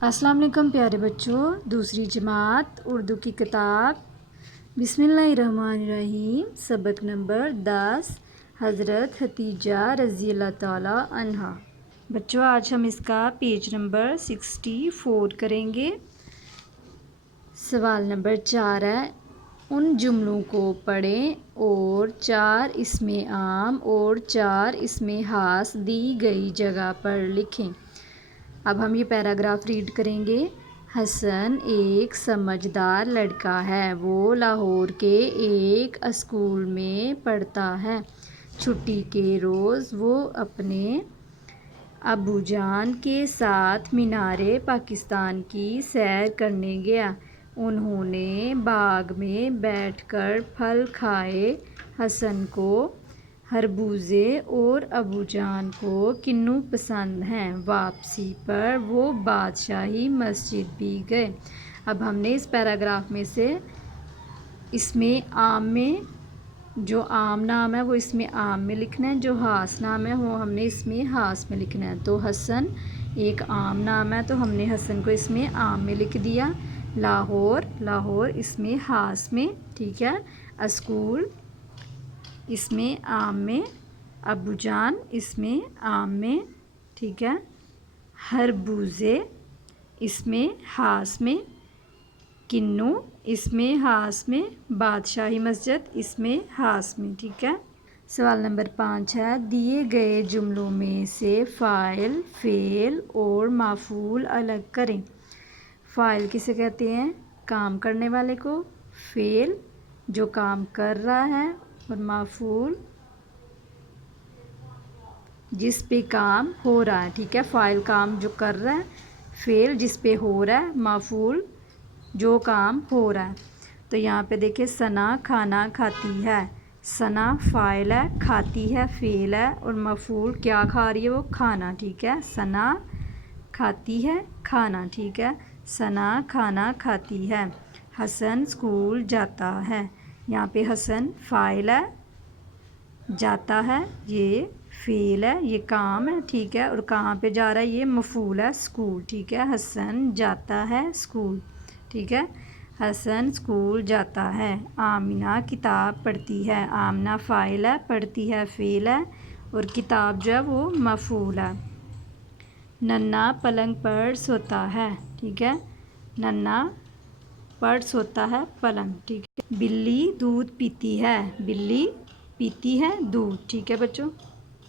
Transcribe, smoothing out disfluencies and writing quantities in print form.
अस्सलाम वालेकुम प्यारे बच्चों, दूसरी जमात उर्दू की किताब बिस्मिल्लाहिर्रहमानिर्रहीम सबक नंबर 10 हज़रत हतीजा रज़ी अल्लाह ताला अन्हा। बच्चों आज हम इसका पेज नंबर 64 करेंगे। सवाल नंबर 4 है, उन जुमलों को पढ़ें और 4 इसमें आम और 4 इसमें हास दी गई जगह पर लिखें। अब हम ये पैराग्राफ रीड करेंगे। हसन एक समझदार लड़का है। वो लाहौर के एक स्कूल में पढ़ता है। छुट्टी के रोज़ वो अपने अबूजान के साथ मीनारे पाकिस्तान की सैर करने गया। उन्होंने बाग में बैठकर फल खाए। हसन को खरबूजे और अबूजान को किन्नू पसंद हैं। वापसी पर वो बादशाही मस्जिद भी गए। अब हमने इस पैराग्राफ में से इसमें आम में जो आम नाम है वो इसमें आम में लिखना है, जो हास नाम है वो हमने इसमें हास में लिखना है। तो हसन एक आम नाम है तो हमने हसन को इसमें आम में लिख दिया। लाहौर लाहौर इसमें हास में, ठीक है। स्कूल इसमें आम में, अबूजान इसमें आम में, ठीक है। खरबूजे इसमें हास में, किन्नू इसमें हास में, बादशाही मस्जिद इसमें हास में, ठीक है। सवाल नंबर 5 है, दिए गए जुमलों में से फ़ाइल फ़ेल और माफूल अलग करें। फ़ाइल किसे कहते हैं? काम करने वाले को। फ़ेल जो काम कर रहा है, और माफूल जिस पे काम हो रहा है, ठीक है। फ़ाइल काम जो कर रहा है, फ़ेल जिस पे हो रहा है, माफूल जो काम हो रहा है। तो यहाँ पे देखिए सना खाना खाती है। सना फ़ाइल है, खाती है फ़ेल है, और मफूल क्या खा रही है? वो खाना, ठीक है। सना खाती है खाना, ठीक है। सना खाना खाती है। हसन स्कूल जाता है। यहाँ पे हसन फ़ाइल है, जाता है ये फ़ेल है, ये काम है, ठीक है। और कहाँ पे जा रहा है? ये मफूल है, स्कूल, ठीक है। हसन जाता है स्कूल, ठीक है। हसन स्कूल जाता है। आमिना किताब पढ़ती है। आमना फ़ाइल है, पढ़ती है फ़ेल है, और किताब जो है वो मफूल है। नन्ना पलंग पर सोता है, ठीक है। नन्ना पर सोता है पलंग, ठीक है। बिल्ली दूध पीती है। बिल्ली पीती है दूध, ठीक है बच्चों।